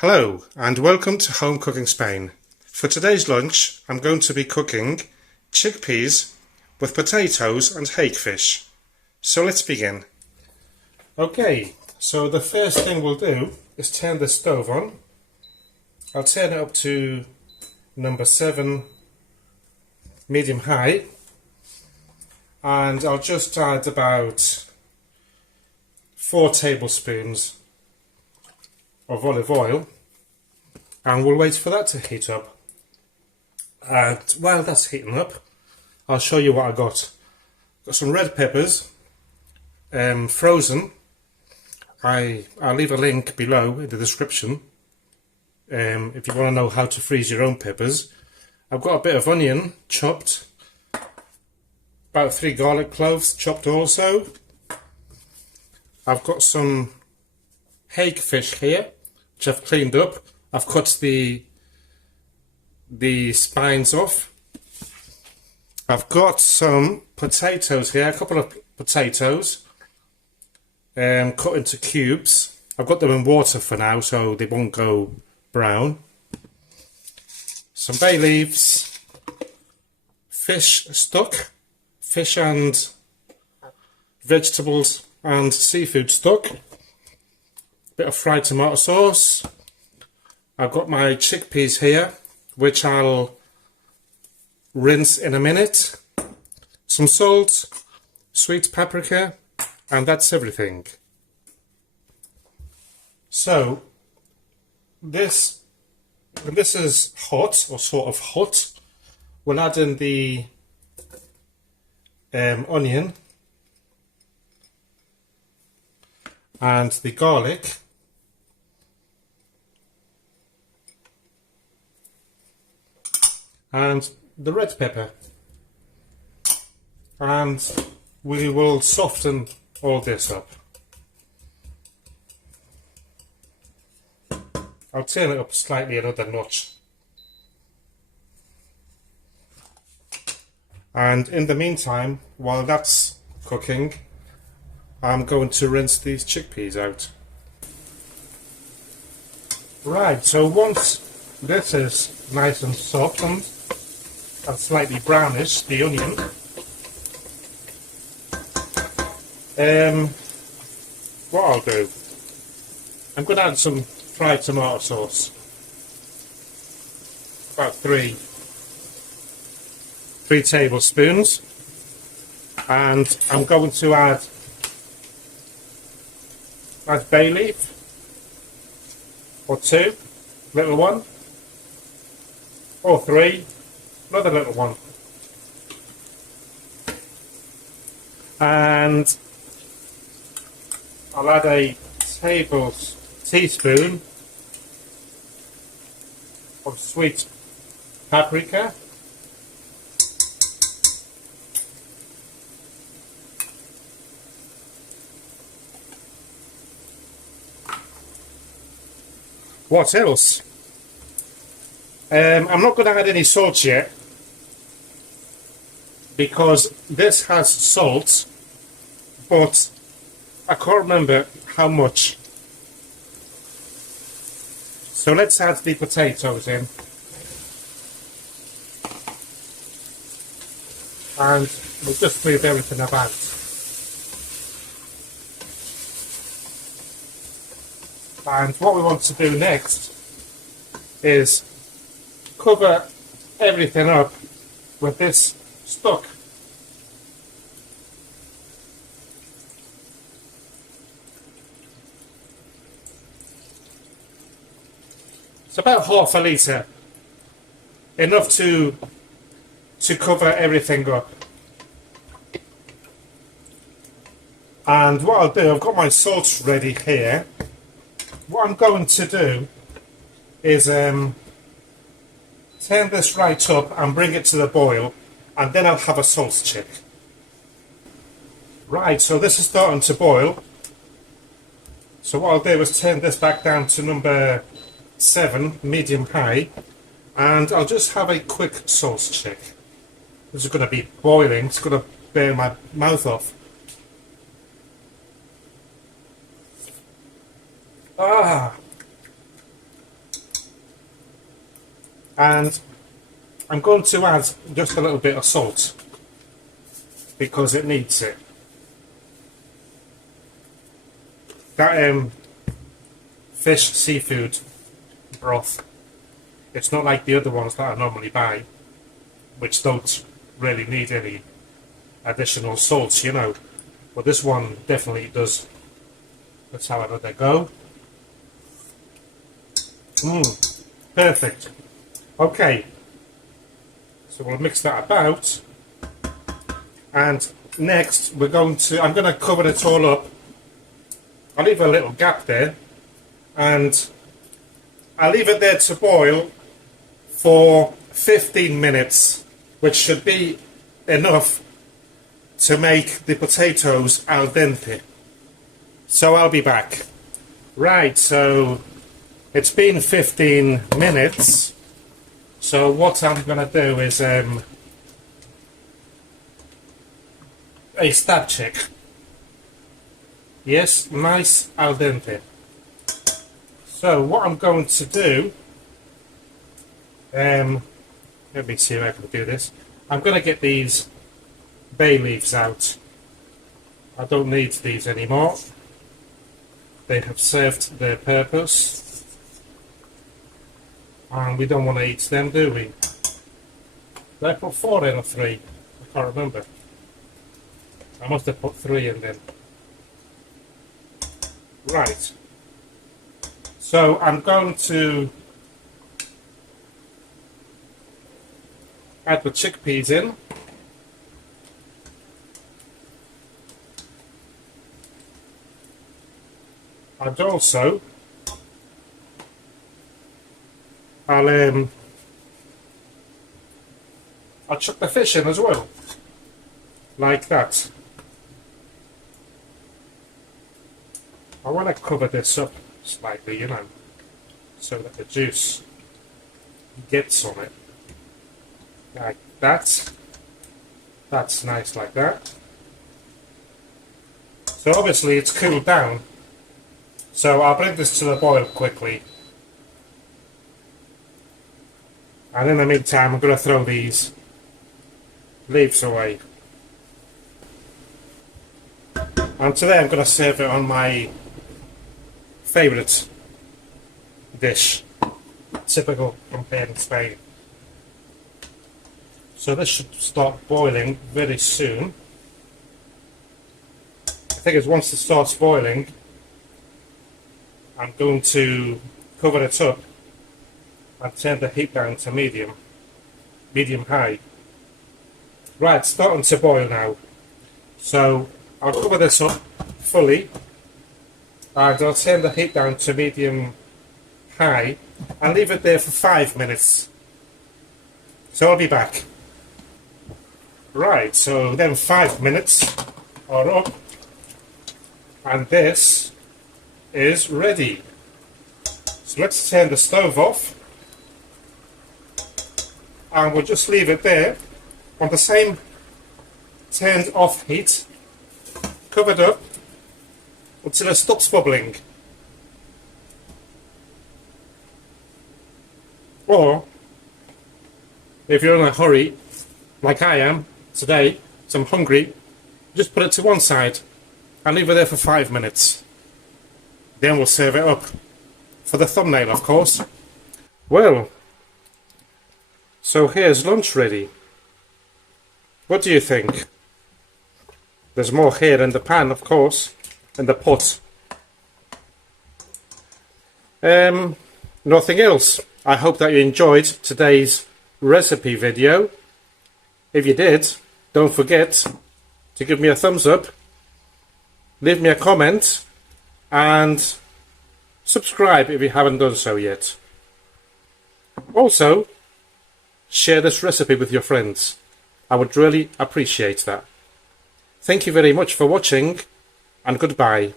Hello and welcome to Home Cooking Spain. For today's lunch I'm going to be cooking chickpeas with potatoes and hake fish. So let's begin. Okay, so the first thing we'll do is turn the stove on. I'll turn it up to number 7 medium high, and I'll just add about 4 tablespoons of olive oil, and we'll wait for that to heat up. And while that's heating up, I'll show you what I got. Got some red peppers, frozen. I'll leave a link below in the description if you want to know how to freeze your own peppers. I've got a bit of onion chopped, about 3 garlic cloves chopped also. I've got some hake fish here, which I've cleaned up. I've cut the spines off. I've got some potatoes here, a couple of potatoes cut into cubes. I've got them in water for now so they won't go brown. Some bay leaves, fish stock, fish and vegetables and seafood stock, bit of fried tomato sauce. I've got my chickpeas here, which I'll rinse in a minute, some salt, sweet paprika, and that's everything. So this is hot, or sort of hot. We'll add in the onion and the garlic, and the red pepper, and we will soften all this up. I'll turn it up slightly another notch. And in the meantime, while that's cooking, I'm going to rinse these chickpeas out. Right, so once this is nice and softened and slightly brownish, the onion, what I'll do, I'm going to add some fried tomato sauce, about 3 tablespoons, and I'm going to add bay leaf, or 2, little one, or 3, another little one, and I'll add a teaspoon of sweet paprika, what else? I'm not going to add any salt yet because this has salt, but I can't remember how much. So let's add the potatoes in, and we'll just move everything about. And what we want to do next is cover everything up with this stock. It's about half a litre, enough to cover everything up. And what I'll do, I've got my salt ready here. What I'm going to do is turn this right up and bring it to the boil, and then I'll have a salt check. Right, so this is starting to boil. So what I'll do is turn this back down to number 7, medium high, and I'll just have a quick salt check. This is going to be boiling, it's going to burn my mouth off. Ah, And I'm going to add just a little bit of salt because it needs it. That fish seafood broth, it's not like the other ones that I normally buy, which don't really need any additional salts, you know. But this one definitely does. Let's have another go. Perfect. Okay. So we'll mix that about. And next I'm going to cover it all up. I'll leave a little gap there. And I'll leave it there to boil for 15 minutes, which should be enough to make the potatoes al dente. So I'll be back. Right, so it's been 15 minutes. So what I'm going to do is a stab check. Yes, nice al dente. So what I'm going to do, let me see if I can do this. I'm going to get these bay leaves out. I don't need these anymore. They have served their purpose. And we don't want to eat them, do we? Did I put 4 in or 3? I can't remember. I must have put 3 in then. Right. So I'm going to add the chickpeas in. And also I'll chuck the fish in as well, like that. I want to cover this up slightly, you know, so that the juice gets on it, like that. That's nice, like that. So obviously it's cooled down, so I'll bring this to a boil quickly. And in the meantime, I'm going to throw these leaves away. And today I'm going to serve it on my favourite dish, typical from here in Spain. So this should start boiling very soon. I think it's once it starts boiling, I'm going to cover it up and turn the heat down to medium high. Right, starting to boil now. So I'll cover this up fully and I'll turn the heat down to medium high and leave it there for 5 minutes. So I'll be back. Right, so then 5 minutes are up and this is ready. So let's turn the stove off and we'll just leave it there on the same turned off heat, covered up until it stops bubbling. Or if you're in a hurry like I am today, so I'm hungry, just put it to one side and leave it there for 5 minutes. Then we'll serve it up for the thumbnail, of course. Well, so here's lunch ready. What do you think? There's more here in the pan, of course, in the pot. Nothing else. I hope that you enjoyed today's recipe video. If you did, don't forget to give me a thumbs up, leave me a comment, and subscribe if you haven't done so yet. Also, share this recipe with your friends. I would really appreciate that. Thank you very much for watching, and goodbye.